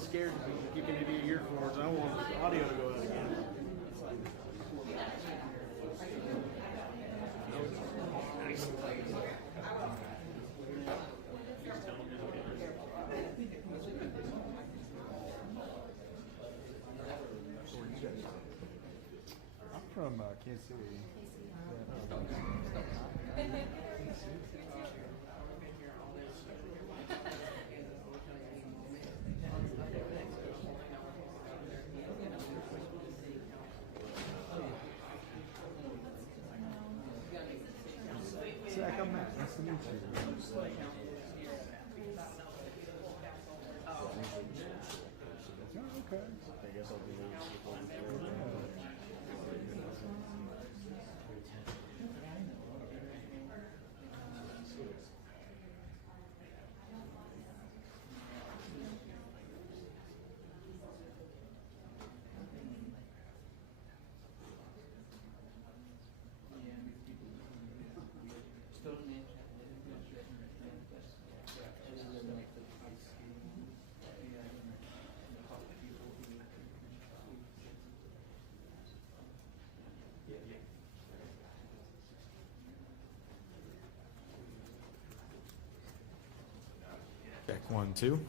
scared to be kicking into your ear cords. I want the audio to go out again. I'm from Kansas City. Zach, I'm Matt. Nice to meet you. Oh, okay. I guess I'll do Check 1, 2.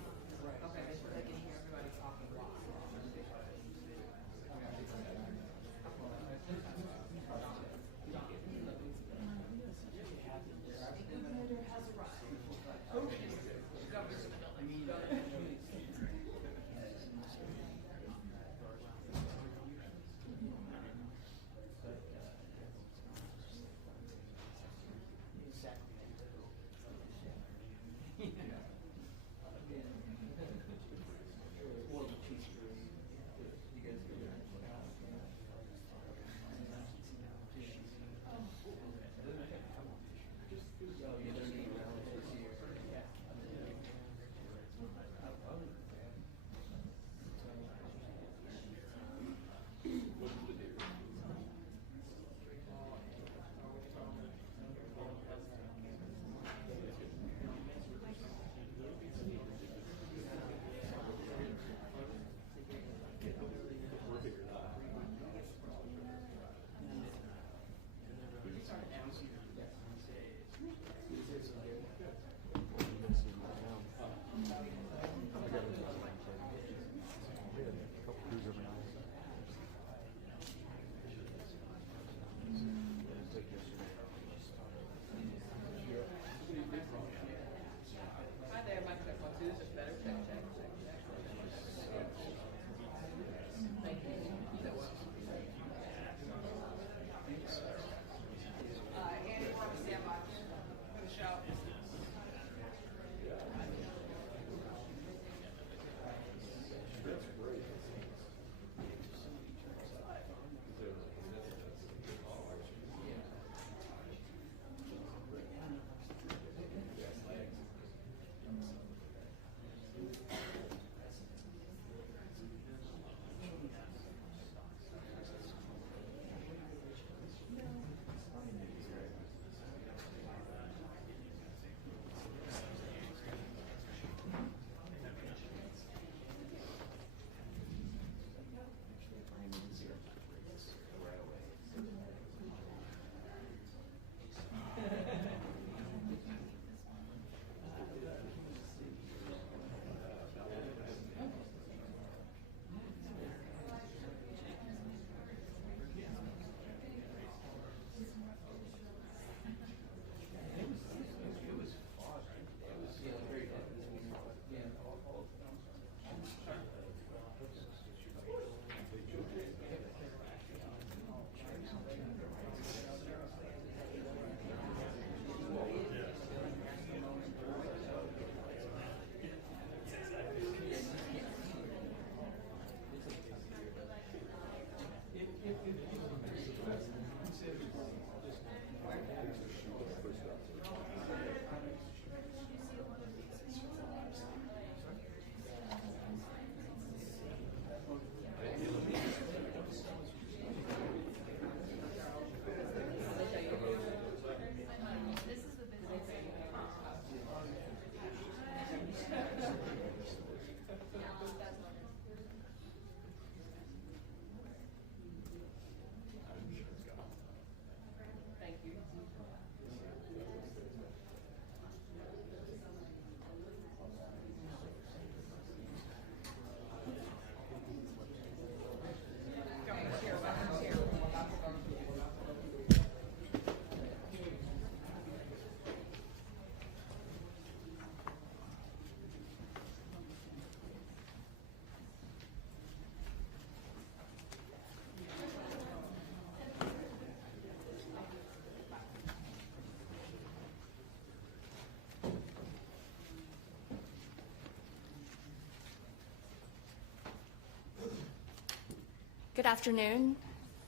Good afternoon.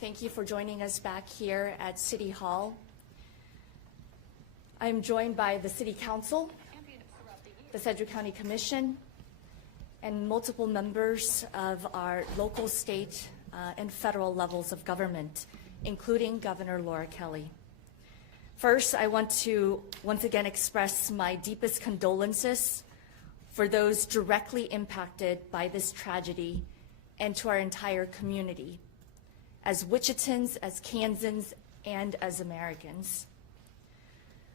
Thank you for joining us back here at City Hall. I'm joined by the City Council, the Sedgwick County Commission, and multiple members of our local, state, and federal levels of government, including Governor Laura Kelly. First, I want to once again express my deepest condolences for those directly impacted by this tragedy and to our entire community, as Wichitans, as Kansans, and as Americans.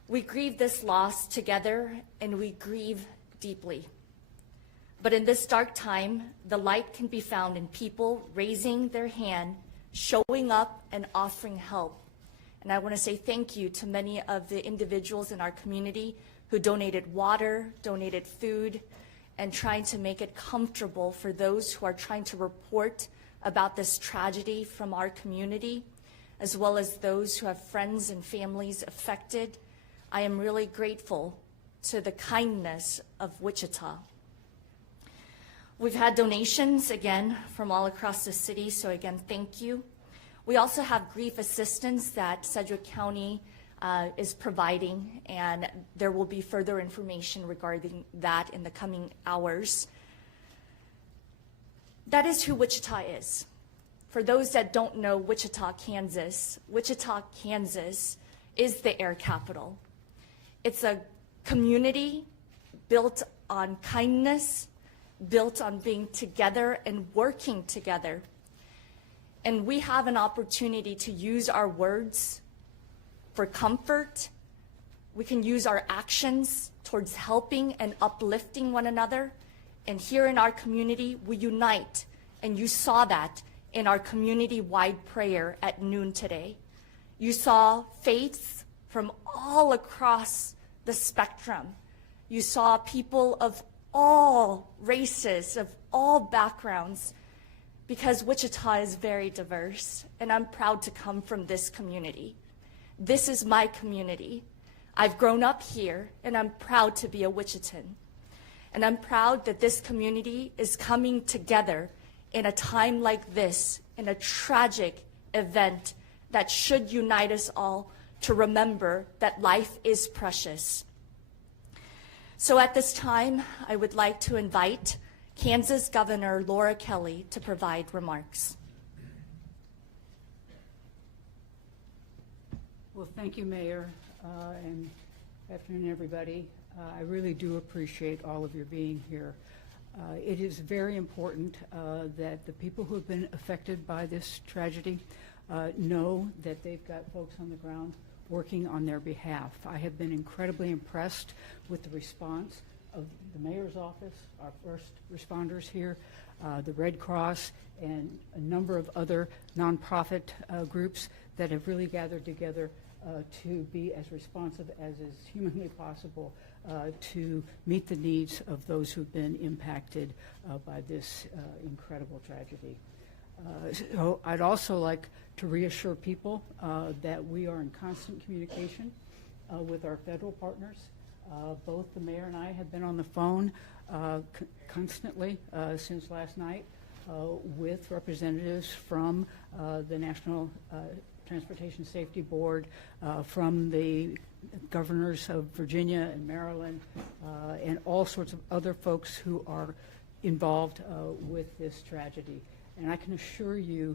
We grieve this loss together, and we grieve deeply. But in this dark time, the light can be found in people raising their hand, showing up, and offering help. And I want to say thank you to many of the individuals in our community who donated water, donated food, and trying to make it comfortable for those who are trying to report about this tragedy from our community, as well as those who have friends and families affected. I am really grateful to the kindness of Wichita. We've had donations, again, from all across the city, so again, thank you. We also have grief assistance that Sedgwick County is providing, and there will be further information regarding that in the coming hours. That is who Wichita is. For those that don't know Wichita, Kansas is the air capital. It's a community built on kindness, built on being together and working together. And we have an opportunity to use our words for comfort. We can use our actions towards helping and uplifting one another. And here in our community, we unite. And you saw that in our community-wide prayer at noon today. You saw faiths from all across the spectrum. You saw people of all races, of all backgrounds, because Wichita is very diverse, and I'm proud to come from this community. This is my community. I've grown up here, and I'm proud to be a Wichitan. And I'm proud that this community is coming together in a time like this, in a tragic event that should unite us all to remember that life is precious. So at this time, I would like to invite Kansas Governor Laura Kelly to provide remarks. Well, thank you, Mayor, and good afternoon, everybody. I really do appreciate all of your being here. It is very important that the people who have been affected by this tragedy know that they've got folks on the ground working on their behalf. I have been incredibly impressed with the response of the Mayor's office, our first responders here, the Red Cross, and a number of other nonprofit groups that have really gathered together to be as responsive as is humanly possible to meet the needs of those who've been impacted by this incredible tragedy. So I'd also like to reassure people that we are in constant communication with our federal partners. Both the mayor and I have been on the phone constantly since last night with representatives from the National Transportation Safety Board, from the governors of Virginia and Maryland, and all sorts of other folks who are involved with this tragedy. And I can assure you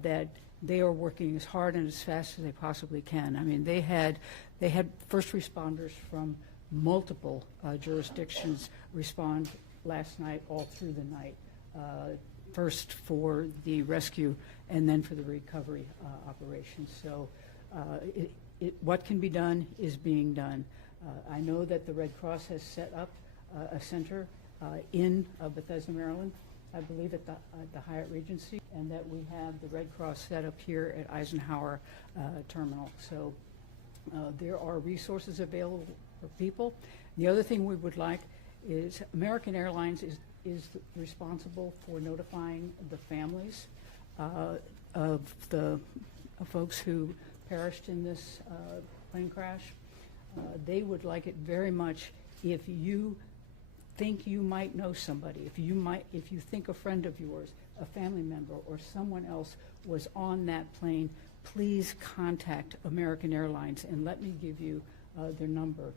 that they are working as hard and as fast as they possibly can. I mean, they had first responders from multiple jurisdictions respond last night, all through the night, first for the rescue and then for the recovery operations. So what can be done is being done. I know that the Red Cross has set up a center in Bethesda, Maryland, I believe at the Hyatt Regency, and that we have the Red Cross set up here at Eisenhower Terminal. So there are resources available for people. The other thing we would like is American Airlines is responsible for notifying the families of the folks who perished in this plane crash. They would like it very much if you think you might know somebody, if you think a friend of yours, a family member or someone else was on that plane, please contact American Airlines, and let me give you their number.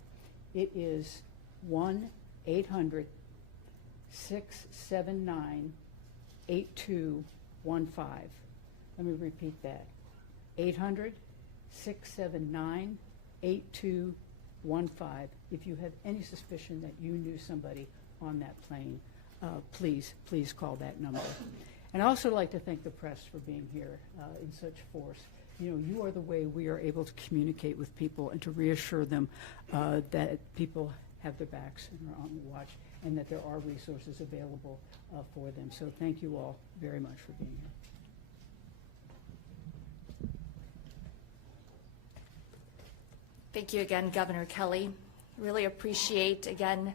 It is 1-800-679-8215. Let me repeat that. 800-679-8215. If you have any suspicion that you knew somebody on that plane, please call that number. And I also like to thank the press for being here in such force. You know, you are the way we are able to communicate with people and to reassure them that people have their backs and are on the watch, and that there are resources available for them. So thank you all very much for being here. Thank you again, Governor Kelly. Really appreciate, again,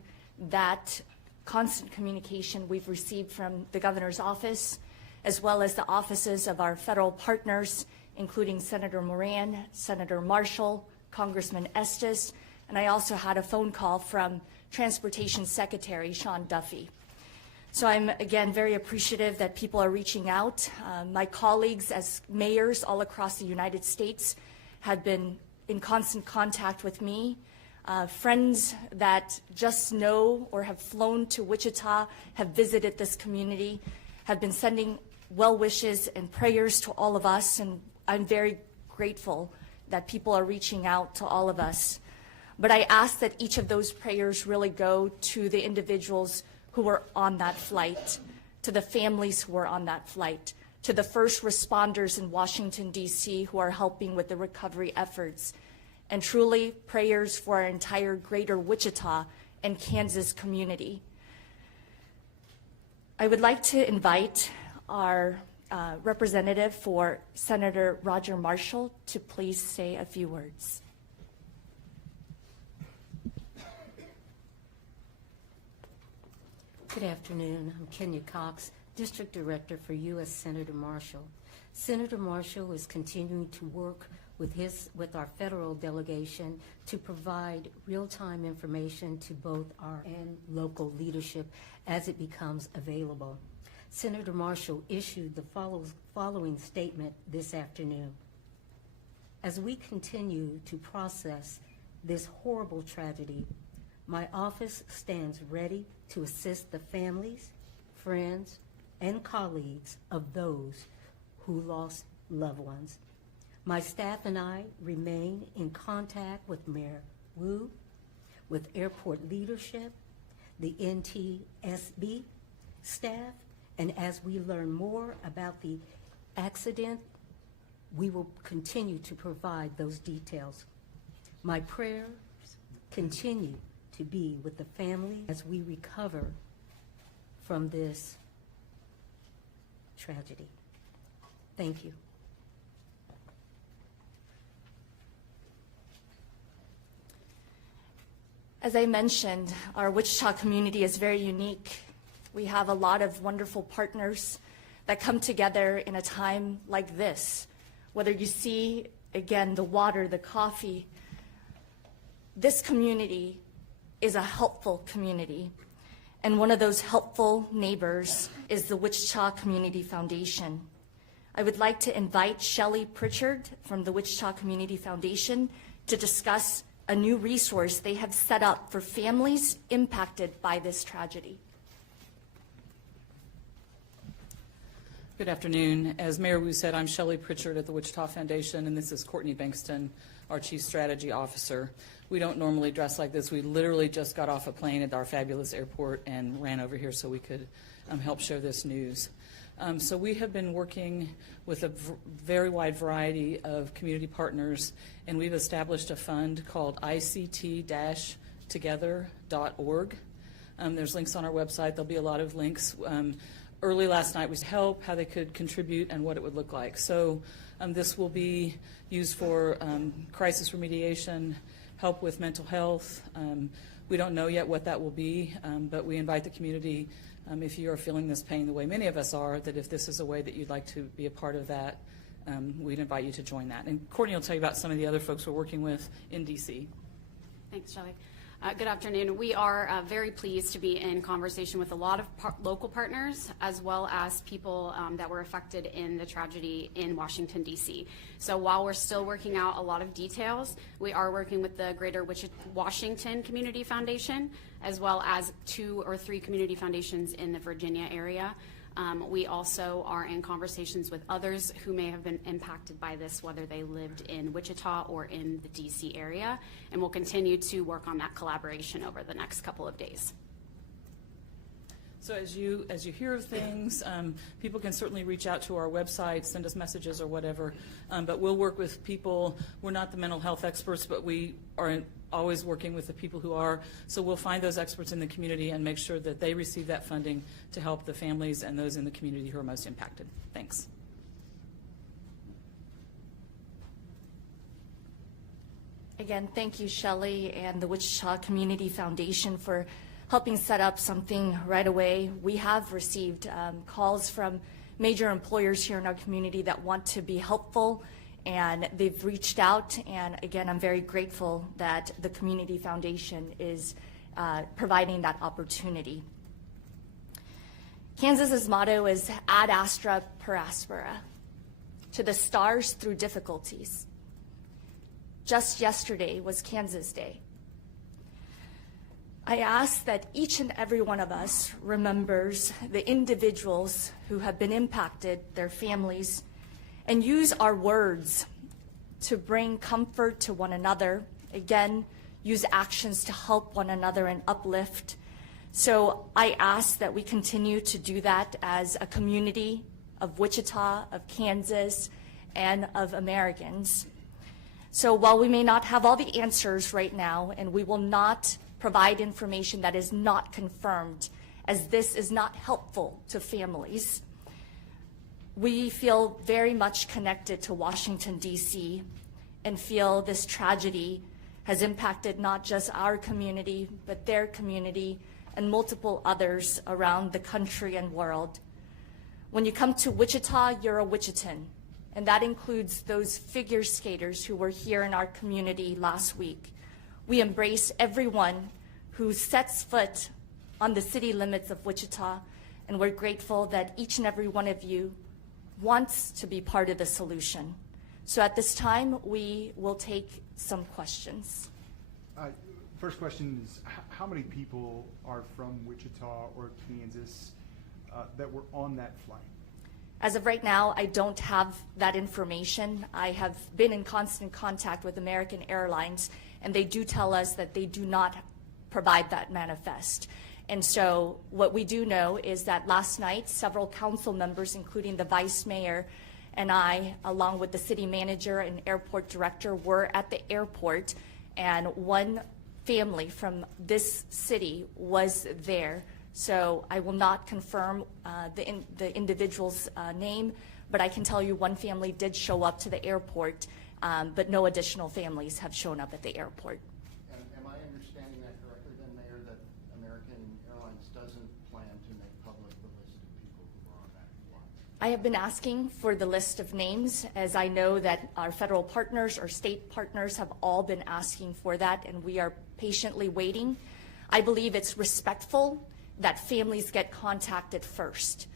that constant communication we've received from the governor's office, as well as the offices of our federal partners, including Senator Moran, Senator Marshall, Congressman Estes, and I also had a phone call from Transportation Secretary Sean Duffy. So I'm, again, very appreciative that people are reaching out. My colleagues as mayors all across the United States have been in constant contact with me. Friends that just know or have flown to Wichita, have visited this community, have been sending well wishes and prayers to all of us, and I'm very grateful that people are reaching out to all of us. But I ask that each of those prayers really go to the individuals who were on that flight, to the families who were on that flight, to the first responders in Washington, D.C. who are helping with the recovery efforts, and truly prayers for our entire greater Wichita and Kansas community. I would like to invite our representative for Senator Roger Marshall to please say a few words. Good afternoon. I'm Kenya Cox, District Director for U.S. Senator Marshall. Senator Marshall is continuing to work with our federal delegation to provide real-time information to both our and local leadership as it becomes available. Senator Marshall issued the following statement this afternoon. As we continue to process this horrible tragedy, my office stands ready to assist the families, friends, and colleagues of those who lost loved ones. My staff and I remain in contact with Mayor Wu, with airport leadership, the NTSB staff, and as we learn more about the accident, we will continue to provide those details. My prayers continue to be with the family as we recover from this tragedy. Thank you. As I mentioned, our Wichita community is very unique. We have a lot of wonderful partners that come together in a time like this. Whether you see, again, the water, the coffee, this community is a helpful community. And one of those helpful neighbors is the Wichita Community Foundation. I would like to invite Shelley Pritchard from the Wichita Community Foundation to discuss a new resource they have set up for families impacted by this tragedy. Good afternoon. As Mayor Wu said, I'm Shelley Pritchard at the Wichita Foundation, and this is Courtney Bankston, our Chief Strategy Officer. We don't normally dress like this. We literally just got off a plane at our fabulous airport and ran over here so we could help share this news. So we have been working with a very wide variety of community partners, and we've established a fund called ICT-together.org. There's links on our website. There'll be a lot of links. Early last night was help, how they could contribute, and what it would look like. So this will be used for crisis remediation, help with mental health. We don't know yet what that will be, but we invite the community, if you are feeling this pain the way many of us are, that if this is a way that you'd like to be a part of that, we'd invite you to join that. And Courtney will tell you about some of the other folks we're working with in D.C. Thanks, Shelley. Good afternoon. We are very pleased to be in conversation with a lot of local partners, as well as people that were affected in the tragedy in Washington, D.C. So while we're still working out a lot of details, we are working with the Greater Washington Community Foundation, as well as 2 or 3 community foundations in the Virginia area. We also are in conversations with others who may have been impacted by this, whether they lived in Wichita or in the DC area, and we'll continue to work on that collaboration over the next couple of days. So as you hear of things, people can certainly reach out to our website, send us messages or whatever, but we'll work with people. We're not the mental health experts, but we are always working with the people who are. So we'll find those experts in the community and make sure that they receive that funding to help the families and those in the community who are most impacted. Thanks. Again, thank you, Shelley, and the Wichita Community Foundation for helping set up something right away. We have received calls from major employers here in our community that want to be helpful, and they've reached out. And again, I'm very grateful that the Community Foundation is providing that opportunity. Kansas's motto is ad astra per aspera, to the stars through difficulties. Just yesterday was Kansas Day. I ask that each and every one of us remembers the individuals who have been impacted, their families, and use our words to bring comfort to one another. Again, use actions to help one another and uplift. So I ask that we continue to do that as a community of Wichita, of Kansas, and of Americans. So while we may not have all the answers right now, and we will not provide information that is not confirmed, as this is not helpful to families, we feel very much connected to Washington, D.C., and feel this tragedy has impacted not just our community, but their community and multiple others around the country and world. When you come to Wichita, you're a Wichitan, and that includes those figure skaters who were here in our community last week. We embrace everyone who sets foot on the city limits of Wichita, and we're grateful that each and every one of you wants to be part of the solution. So at this time, we will take some questions. First question is, how many people are from Wichita or Kansas that were on that flight? As of right now, I don't have that information. I have been in constant contact with American Airlines, and they do tell us that they do not provide that manifest. And so what we do know is that last night, several council members, including the vice mayor and I, along with the city manager and airport director, were at the airport, and one family from this city was there. So I will not confirm the individual's name, but I can tell you one family did show up to the airport, but no additional families have shown up at the airport. And am I understanding that correctly then, Mayor, that American Airlines doesn't plan to make public the list of people who are on that flight? I have been asking for the list of names, as I know that our federal partners or state partners have all been asking for that, and we are patiently waiting. I believe it's respectful that families get contacted first.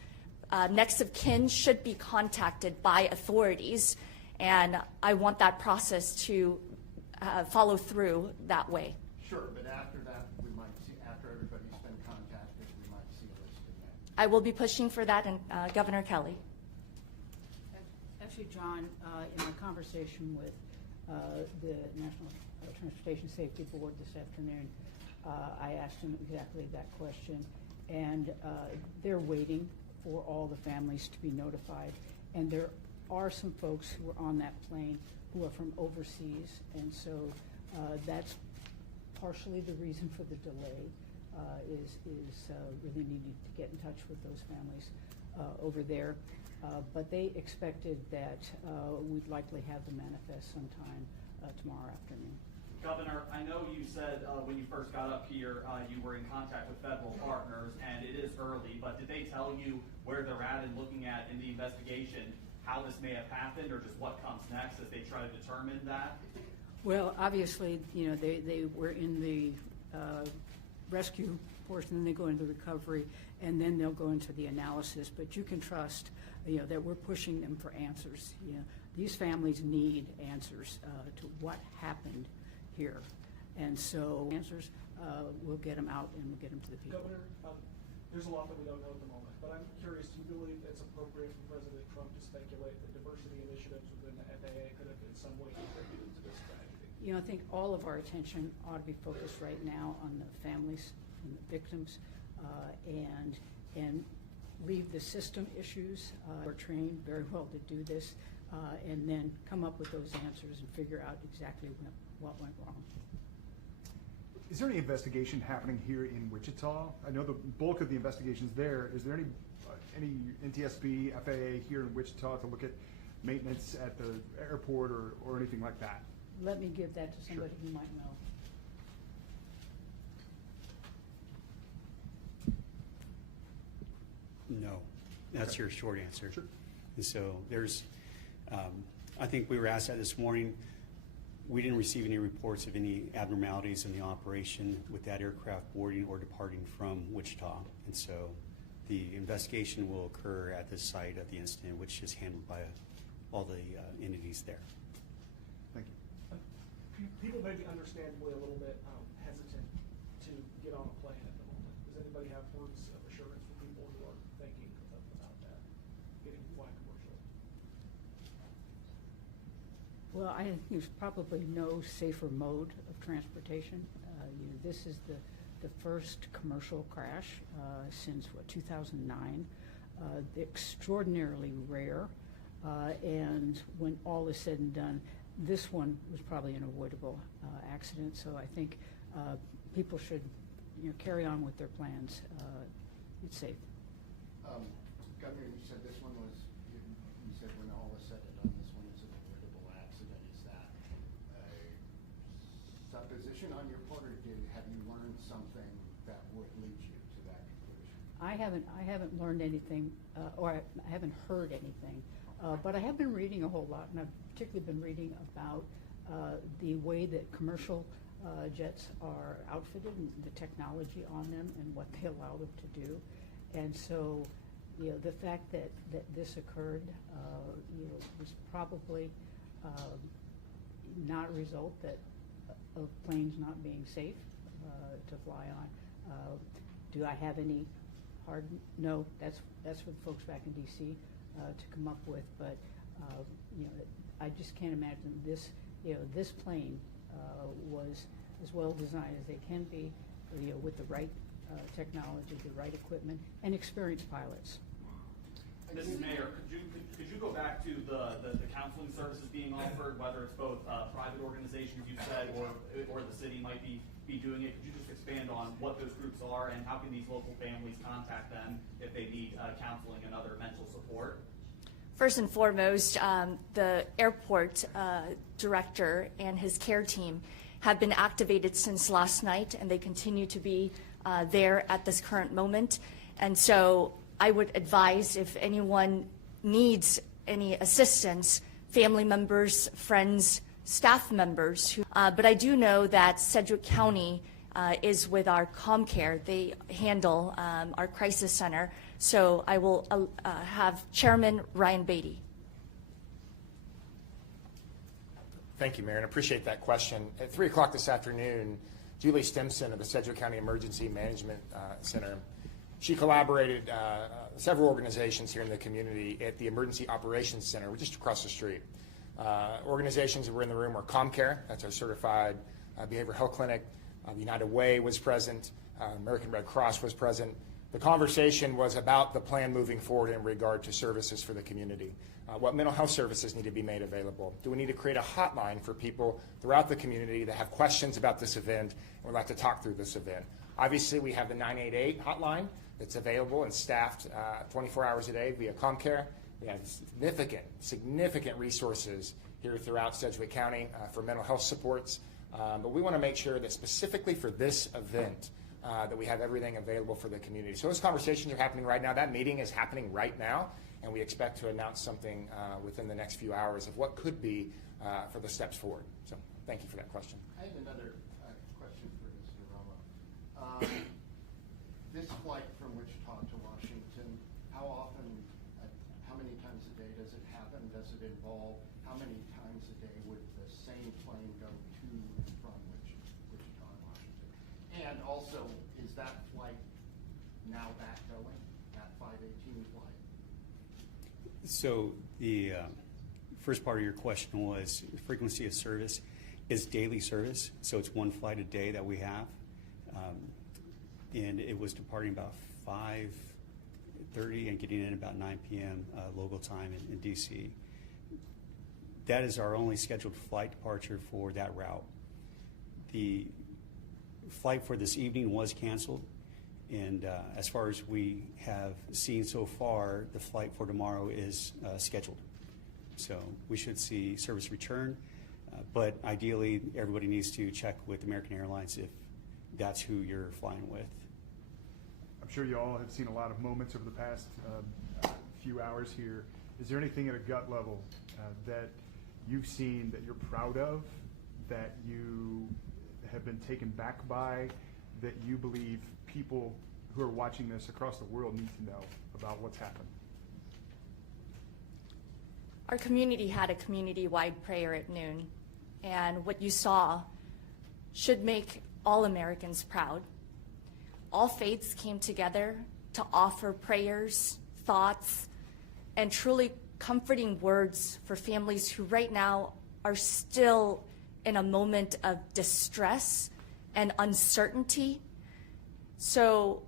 Next of kin should be contacted by authorities, and I want that process to follow through that way. Sure, but after that, we might see, after everybody's been contacted, we might see a list of names. I will be pushing for that, and Governor Kelly. Actually, John, in my conversation with the National Transportation Safety Board this afternoon, I asked them exactly that question, and they're waiting for all the families to be notified. And there are some folks who are on that plane who are from overseas, and so that's partially the reason for the delay, is really needing to get in touch with those families over there. But they expected that we'd likely have the manifest sometime tomorrow afternoon. Governor, I know you said when you first got up here you were in contact with federal partners, and it is early, but did they tell you where they're at and looking at in the investigation, how this may have happened, or just what comes next as they try to determine that? Well, obviously, you know, they were in the rescue portion, then they go into recovery, and then they'll go into the analysis. But you can trust, that we're pushing them for answers. These families need answers to what happened here. And so answers, we'll get them out and we'll get them to the people. Governor, there's a lot that we don't know at the moment, but I'm curious, do you believe it's appropriate for President Trump to speculate that diversity initiatives within the FAA could have in some way contributed to this tragedy? I think all of our attention ought to be focused right now on the families and the victims, and leave the system issues. We're trained very well to do this, and then come up with those answers and figure out exactly what went wrong. Is there any investigation happening here in Wichita? I know the bulk of the investigation's there. Is there any NTSB, FAA here in Wichita to look at maintenance at the airport or anything like that? Let me give that to somebody who might know. No, that's your short answer. Sure. And so there's, I think we were asked that this morning. We didn't receive any reports of any abnormalities in the operation with that aircraft boarding or departing from Wichita. And so the investigation will occur at the site of the incident, which is handled by all the entities there. Thank you. People may be understandably a little bit hesitant to get on a plane at the moment. Does anybody have words of assurance for people who are thinking about that, getting flying commercial? Well, I think there's probably no safer mode of transportation. This is the first commercial crash since, 2009. Extraordinarily rare, and when all is said and done, this one was probably an avoidable accident. So I think people should, carry on with their plans. It's safe. Governor, you said this one was, you said when all is said and done, this one is an avoidable accident. Is that a supposition on your part, or have you learned something that would lead you to that conclusion? I haven't learned anything, or I haven't heard anything, but I have been reading a whole lot, and I've particularly been reading about the way that commercial jets are outfitted and the technology on them and what they allow them to do. And so, the fact that this occurred, was probably not a result of planes not being safe to fly on. Do I have any hard? No, that's for the folks back in D.C. To come up with. But I just can't imagine this. This plane was as well designed as they can be, with the right technology, the right equipment, and experienced pilots. Mrs. Mayor, could you go back to the counseling services being offered, whether it's both private organizations you said or the city might be doing it? Could you just expand on what those groups are and how can these local families contact them if they need counseling and other mental support? First and foremost, the airport director and his care team have been activated since last night, and they continue to be there at this current moment. And so I would advise, if anyone needs any assistance, family members, friends, staff members. But I do know that Sedgwick County is with our ComCare. They handle our crisis center. So I will have Chairman Ryan Beatty. Thank you, Mayor, and I appreciate that question. At 3 o'clock this afternoon, Julie Stimson of the Sedgwick County Emergency Management Center, she collaborated several organizations here in the community at the Emergency Operations Center, just across the street. Organizations that were in the room were ComCare, that's our certified behavioral health clinic. United Way was present. American Red Cross was present. The conversation was about the plan moving forward in regard to services for the community. What mental health services need to be made available? Do we need to create a hotline for people throughout the community that have questions about this event and would like to talk through this event? Obviously, we have the 988 hotline that's available and staffed 24 hours a day via ComCare. We have significant resources here throughout Sedgwick County for mental health supports. But we want to make sure that specifically for this event, that we have everything available for the community. So those conversations are happening right now. That meeting is happening right now, and we expect to announce something within the next few hours of what could be for the steps forward. So thank you for that question. I have another question for Mr. Rama. This flight from Wichita to Washington, how often, how many times a day does it happen? Does it involve, how many times a day would the same plane go to and from Wichita and Washington? And also, is that flight now back going, that 518 flight? So the first part of your question was frequency of service is daily service. So it's one flight a day that we have. And it was departing about 5:30 and getting in about 9 p.m. Local time in DC. That is our only scheduled flight departure for that route. The flight for this evening was canceled. And as far as we have seen so far, the flight for tomorrow is scheduled. So we should see service return. But ideally, everybody needs to check with American Airlines if that's who you're flying with. I'm sure you all have seen a lot of moments over the past few hours here. Is there anything at a gut level that you've seen that you're proud of, that you have been taken back by, that you believe people who are watching this across the world need to know about what's happened? Our community had a community-wide prayer at noon, and what you saw should make all Americans proud. All faiths came together to offer prayers, thoughts, and truly comforting words for families who right now are still in a moment of distress and uncertainty. So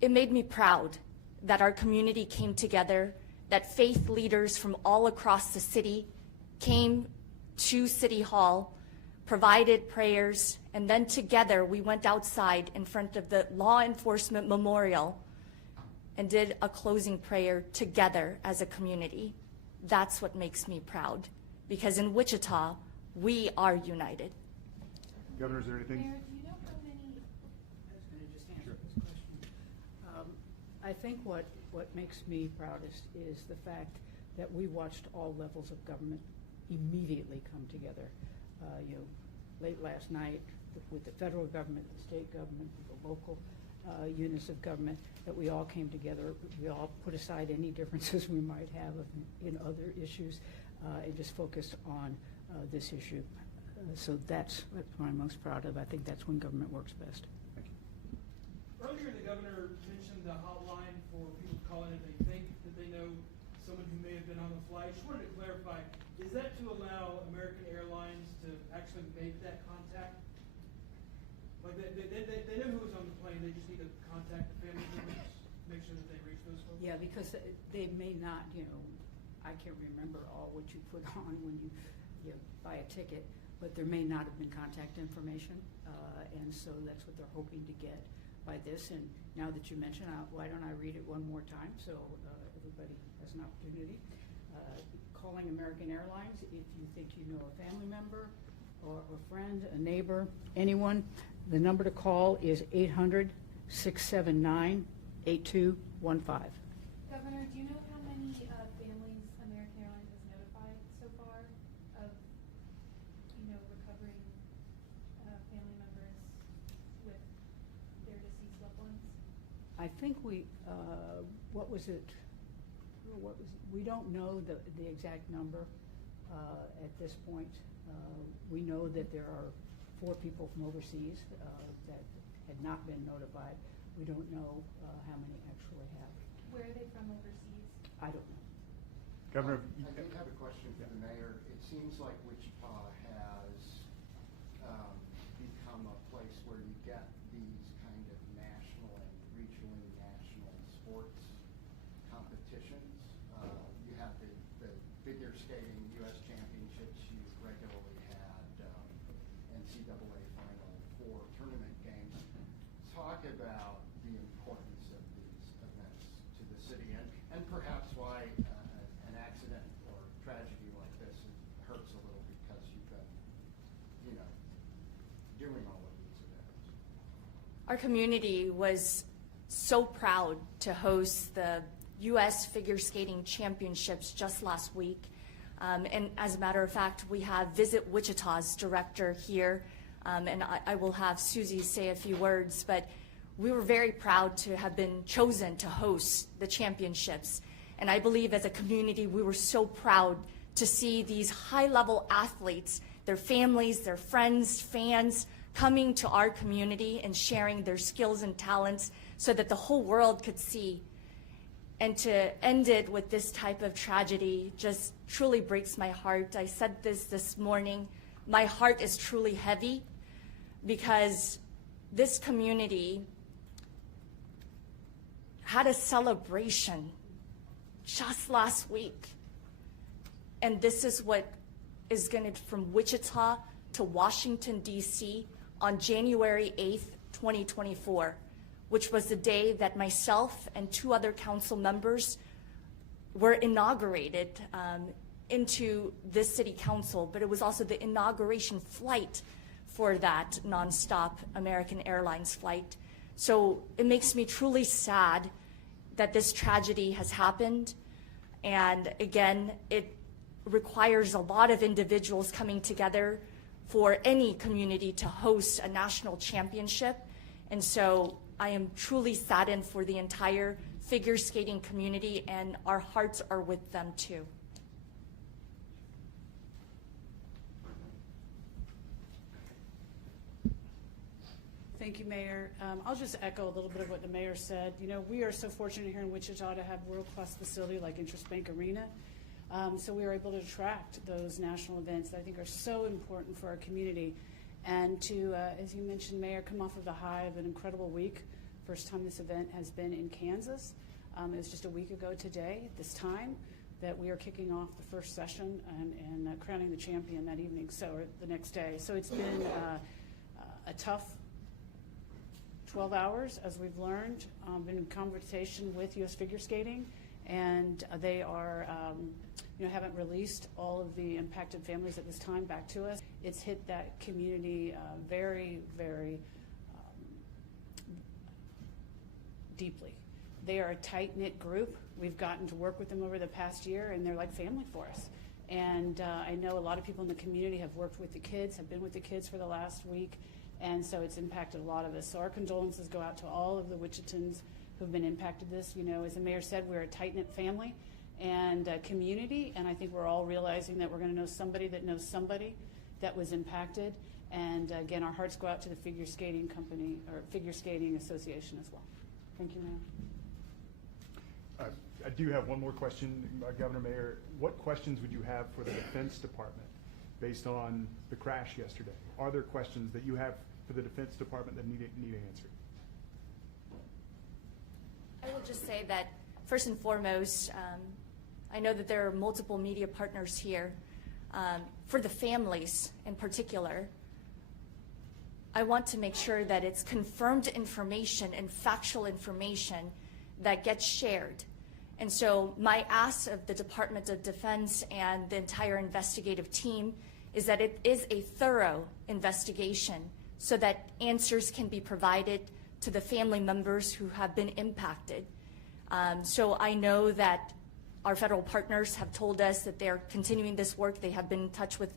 it made me proud that our community came together, that faith leaders from all across the city came to City Hall, provided prayers, and then together we went outside in front of the Law Enforcement Memorial and did a closing prayer together as a community. That's what makes me proud, because in Wichita, we are united. Governor, is there anything? Mayor, do you know how many? I was going to just answer this question. I think what makes me proudest is the fact that we watched all levels of government immediately come together. Late last night with the federal government, the state government, the local units of government, that we all came together. We all put aside any differences we might have in other issues and just focused on this issue. So that's what I'm most proud of. I think that's when government works best. Thank you. Earlier, the governor mentioned the hotline for people to call in if they think that they know someone who may have been on the flight. Just wanted to clarify, is that to allow American Airlines to actually make that contact? Like they know who was on the plane, they just need to contact the family members, make sure that they reach those folks? Yeah, because they may not, I can't remember all what you put on when you buy a ticket, but there may not have been contact information, and so that's what they're hoping to get by this. And now that you mention, why don't I read it one more time so everybody has an opportunity. Calling American Airlines if you think you know a family member or a friend, a neighbor, anyone. The number to call is 800-679-8215. Governor, do you know how many families American Airlines has notified so far of, recovering family members with their deceased loved ones? I think we don't know the exact number at this point. We know that there are 4 people from overseas that had not been notified. We don't know how many actually have. Where are they from overseas? I don't know. Governor, I did have a question for the mayor. It seems like Wichita has become a place where you get these kind of national and regionally national sports competitions. You have the figure skating U.S. championships. You've regularly had NCAA Final Four tournament games. Talk about the importance of these events to the city, and perhaps why an accident or tragedy like this hurts a little because you've been, doing all of these events. Our community was so proud to host the U.S. Figure Skating Championships just last week. And as a matter of fact, we have Visit Wichita's director here, and I will have Susie say a few words, but we were very proud to have been chosen to host the championships. And I believe as a community, we were so proud to see these high-level athletes, their families, their friends, fans, coming to our community and sharing their skills and talents so that the whole world could see. And to end it with this type of tragedy just truly breaks my heart. I said this morning, my heart is truly heavy because this community had a celebration just last week. And this is what is going to, from Wichita to Washington, D.C. on January 8th, 2024, which was the day that myself and 2 other council members were inaugurated into this city council, but it was also the inauguration flight for that nonstop American Airlines flight. So it makes me truly sad that this tragedy has happened. And again, it requires a lot of individuals coming together for any community to host a national championship. And so I am truly saddened for the entire figure skating community, and our hearts are with them too. Thank you, Mayor. I'll just echo a little bit of what the mayor said. You know, we are so fortunate here in Wichita to have world-class facility like Interest Bank Arena. So we are able to attract those national events that I think are so important for our community. And to, as you mentioned, Mayor, come off of the high of an incredible week. First time this event has been in Kansas. It was just a week ago today, at this time, that we are kicking off the first session and crowning the champion that evening, or the next day. So it's been a tough 12 hours, as we've learned. Been in conversation with U.S. Figure Skating, and they are, haven't released all of the impacted families at this time back to us. It's hit that community very, very deeply. They are a tight-knit group. We've gotten to work with them over the past year, and they're like family for us. And I know a lot of people in the community have worked with the kids, have been with the kids for the last week, and so it's impacted a lot of us. So our condolences go out to all of the Wichitans who've been impacted this. You know, as the mayor said, we're a tight-knit family and community, and I think we're all realizing that we're going to know somebody that knows somebody that was impacted. And again, our hearts go out to the Figure Skating Company, or Figure Skating Association as well. Thank you, Mayor. I do have one more question, Governor Mayor. What questions would you have for the Defense Department based on the crash yesterday? Are there questions that you have for the Defense Department that need answered? I will just say that first and foremost, I know that there are multiple media partners here. For the families in particular, I want to make sure that it's confirmed information and factual information that gets shared. And so my ask of the Department of Defense and the entire investigative team is that it is a thorough investigation so that answers can be provided to the family members who have been impacted. So I know that our federal partners have told us that they're continuing this work. They have been in touch with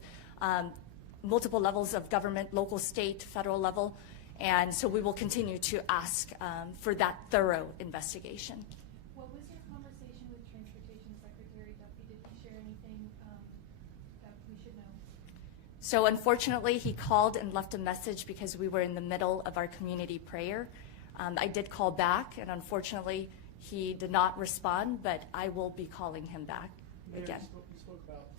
multiple levels of government, local, state, federal level. And so we will continue to ask for that thorough investigation. What was your conversation with Transportation Secretary Duffy? Did he share anything that we should know? So unfortunately, he called and left a message because we were in the middle of our community prayer. I did call back, and unfortunately, he did not respond, but I will be calling him back again. You spoke about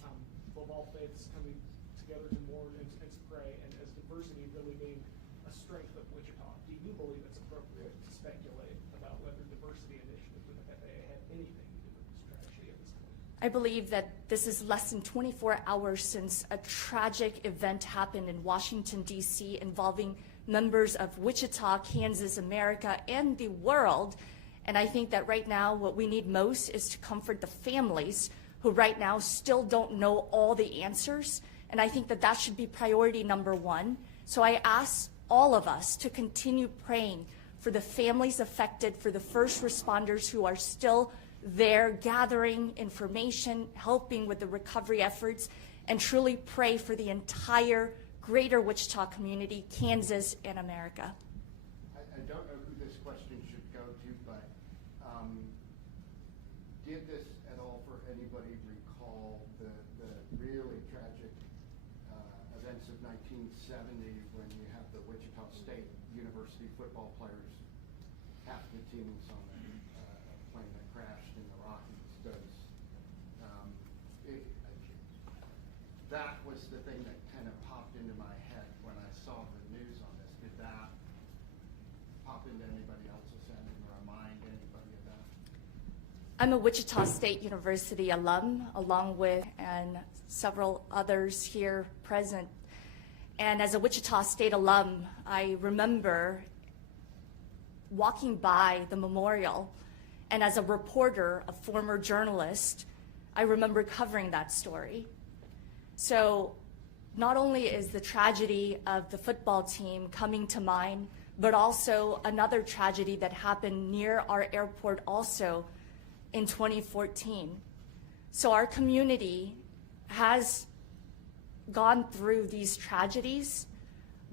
of all faiths coming together to mourn and to pray, and as diversity really being a strength of Wichita. Do you believe it's appropriate to speculate about whether diversity initiatives with the FAA had anything to do with this tragedy at this point? I believe that this is less than 24 hours since a tragic event happened in Washington, D.C. involving members of Wichita, Kansas, America, and the world. And I think that right now what we need most is to comfort the families who right now still don't know all the answers. And I think that that should be priority number one. So I ask all of us to continue praying for the families affected, for the first responders who are still there gathering information, helping with the recovery efforts, and truly pray for the entire greater Wichita community, Kansas, and America. I don't know who this question should go to, but did this at all for anybody recall the really tragic events of 1970 when you have the Wichita State University football players, half the team was on a plane that crashed in the Rockies? That was the thing that kind of popped into my head when I saw the news on this. Did that pop into anybody else's head or remind anybody of that? I'm a Wichita State University alum, along with and several others here present. And as a Wichita State alum, I remember walking by the memorial, and as a reporter, a former journalist, I remember covering that story. So not only is the tragedy of the football team coming to mind, but also another tragedy that happened near our airport also in 2014. So our community has gone through these tragedies,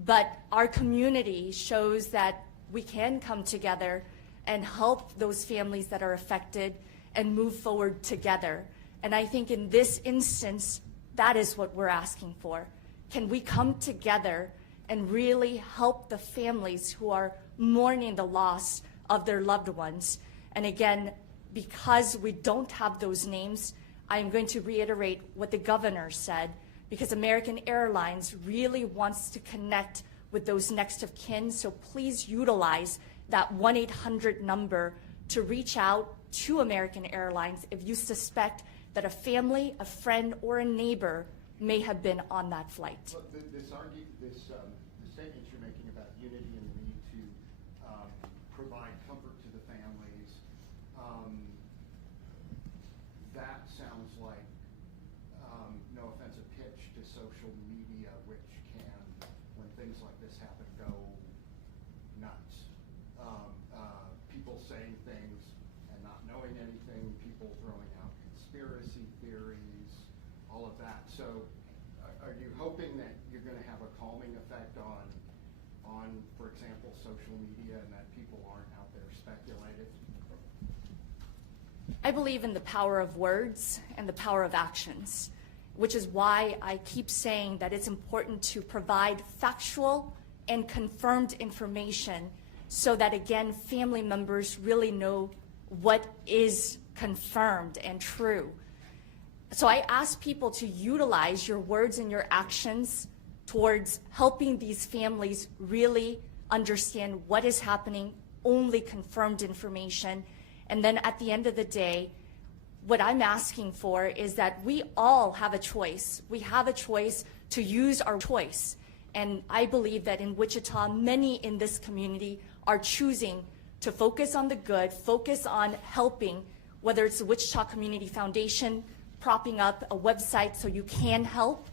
but our community shows that we can come together and help those families that are affected and move forward together. And I think in this instance, that is what we're asking for. Can we come together and really help the families who are mourning the loss of their loved ones? And again, because we don't have those names, I am going to reiterate what the governor said, because American Airlines really wants to connect with those next of kin. So please utilize that 1-800 number to reach out to American Airlines if you suspect that a family, a friend, or a neighbor may have been on that flight. Well, the statements you're making about unity and the need to provide comfort to the families, that sounds like, no offense, a pitch to social media, which can, when things like this happen, go nuts. People saying things and not knowing anything, people throwing out conspiracy theories, all of that. So are you hoping that you're going to have a calming effect on, for example, social media, and that people aren't out there speculating? I believe in the power of words and the power of actions, which is why I keep saying that it's important to provide factual and confirmed information so that, again, family members really know what is confirmed and true. So I ask people to utilize your words and your actions towards helping these families really understand what is happening, only confirmed information. And then at the end of the day, what I'm asking for is that we all have a choice. We have a choice to use our choice. And I believe that in Wichita, many in this community are choosing to focus on the good, focus on helping, whether it's the Wichita Community Foundation propping up a website so you can help,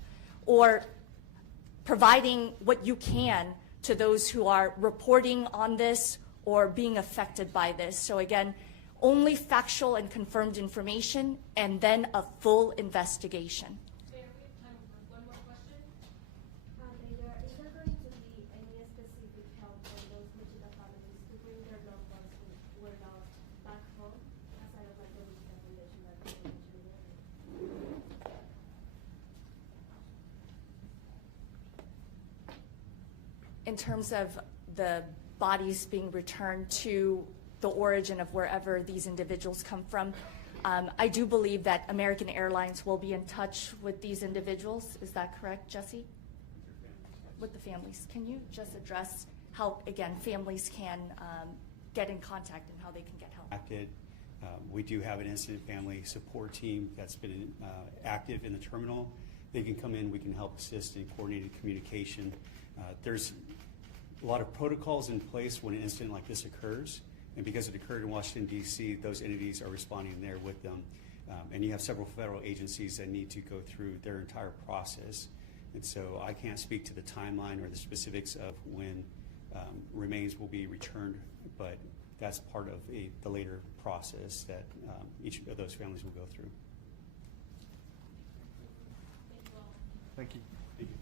or providing what you can to those who are reporting on this or being affected by this. So again, only factual and confirmed information, and then a full investigation. Mayor, we have time for one more question. Mayor, is there going to be any specific help for those Wichita families to bring their loved ones who were lost back home, aside of like the Wichita Foundation that you mentioned earlier? In terms of the bodies being returned to the origin of wherever these individuals come from, I do believe that American Airlines will be in touch with these individuals. Is that correct, Jesse? With the families. Can you just address how, again, families can get in contact and how they can get help? We do have an incident family support team that's been active in the terminal. They can come in, we can help assist in coordinated communication. There's a lot of protocols in place when an incident like this occurs, and because it occurred in Washington, D.C., those entities are responding there with them. And you have several federal agencies that need to go through their entire process. And so I can't speak to the timeline or the specifics of when remains will be returned, but that's part of the later process that each of those families will go through. Thank you. Thank you.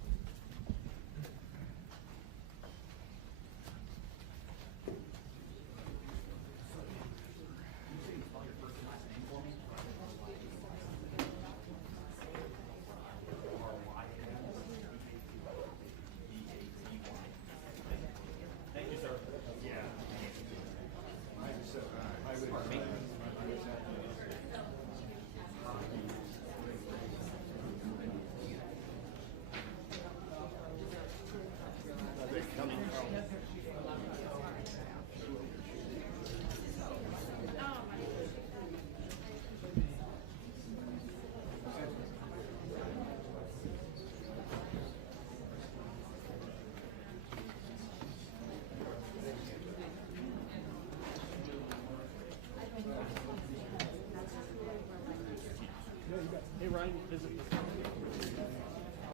sign visit the facility.